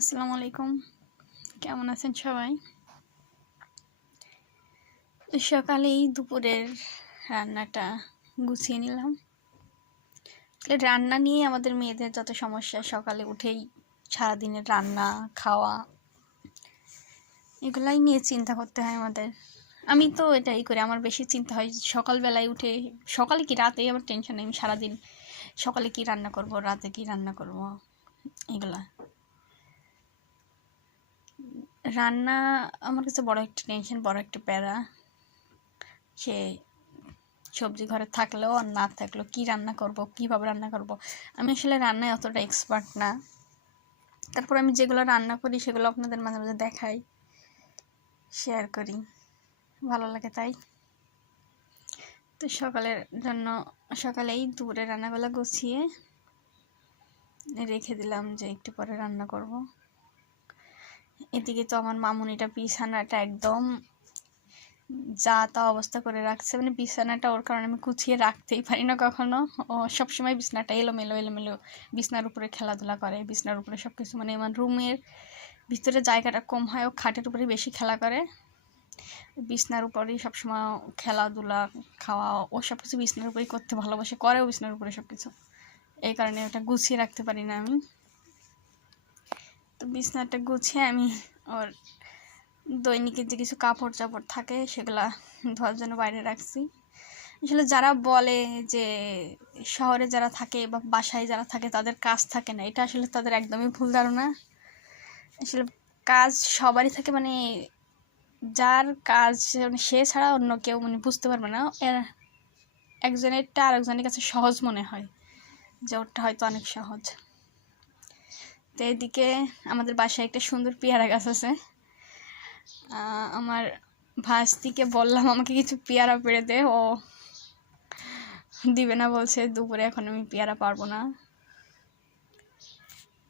আসসালামু আলাইকুম। কেমন আছেন সবাই? সকালেই দুপুরের রান্নাটা গুছিয়ে নিলাম। রান্না নিয়ে আমাদের মেয়েদের যত সমস্যা, সকালে উঠেই সারাদিনের রান্না, খাওয়া, এগুলাই নিয়ে চিন্তা করতে হয় আমাদের। আমি তো এটাই করি, আমার বেশি চিন্তা হয় সকালবেলায় উঠে, সকালে কি রাতেই আমার টেনশন নেই, আমি সারাদিন সকালে কি রান্না করব, রাতে কি রান্না করব, এগুলা। রান্না আমার কাছে বড় একটা টেনশন বড় একটা প্যারা সে সবজি ঘরে থাকলেও আর না থাকলেও কী রান্না করব, কীভাবে রান্না করব। আমি আসলে রান্নায় অতটা এক্সপার্ট না। তারপর আমি যেগুলো রান্না করি সেগুলো আপনাদের মাঝে মাঝে দেখাই শেয়ার করি। ভালো লাগে তাই? তো সকালের জন্য সকালেই দুপুরে রান্নাগুলো গুছিয়ে রেখে দিলাম যে একটু পরে রান্না করব। এদিকে তো আমার মামুনিটা বিছানাটা একদম যা তা অবস্থা করে রাখছে। মানে বিছানাটা ওর কারণে আমি কুচিয়ে রাখতেই পারি না কখনো। ও সবসময় বিছানাটা এলোমেলো এলোমেলো বিছনার উপরে খেলাধুলা করে, বিছনার উপরে সব কিছু মানে আমার রুমের ভিতরে জায়গাটা কম হয়, ও খাটের উপরে বেশি খেলা করে। বিছনার উপরেই সবসময় খেলাধুলা, খাওয়া, ও সব কিছু বিছনার উপরেই করতে ভালোবাসে, করেও বিছনার উপরে সব কিছু এই কারণে ওটা গুছিয়ে রাখতে পারি না আমি। বিছনাটা গুছিয়ে আমি ওর দৈনিকের যে কিছু কাপড় চাপড় থাকে, সেগুলা ধোয়ার জন্য বাইরে রাখছি। আসলে যারা বলে যে শহরে যারা থাকে বা বাসায় যারা থাকে, তাদের কাজ থাকে না। এটা আসলে তাদের একদমই ভুল ধারণা। আসলে কাজ সবারই থাকে মানে যার কাজ মানে সে ছাড়া অন্য কেউ মানে বুঝতে পারবে না। এর একজনেরটা আরেকজনের কাছে সহজ মনে হয়, যে ওরটা হয়তো অনেক সহজ। তো এদিকে আমাদের বাসায় একটা সুন্দর পেয়ারা গাছ আছে। আমার ভাস্তিকে বললাম, আমাকে কিছু পেয়ারা পেড়ে দে। ও দিবে না, বলছে, দুপুরে এখন আমি পেয়ারা পারব না।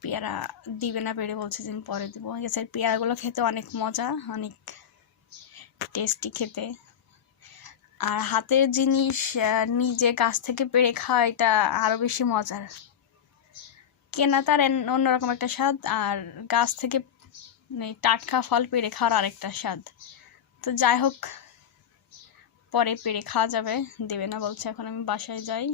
পেয়ারা দিবে না, পেড়ে বলছে, যে পরে দেবো। এছাড়া পেয়ারাগুলো খেতে অনেক মজা, অনেক টেস্টি খেতে। আর হাতের জিনিস নিজে গাছ থেকে পেড়ে খাওয়া, এটা আরও বেশি মজার। কেনা তার অন্যরকম একটা স্বাদ, আর গাছ থেকে মানে টাটকা ফল পেড়ে খাওয়ার আরেকটা স্বাদ। তো যাই হোক, পরে পেড়ে খাওয়া যাবে, দেবে না বলছে, এখন আমি বাসায় যাই।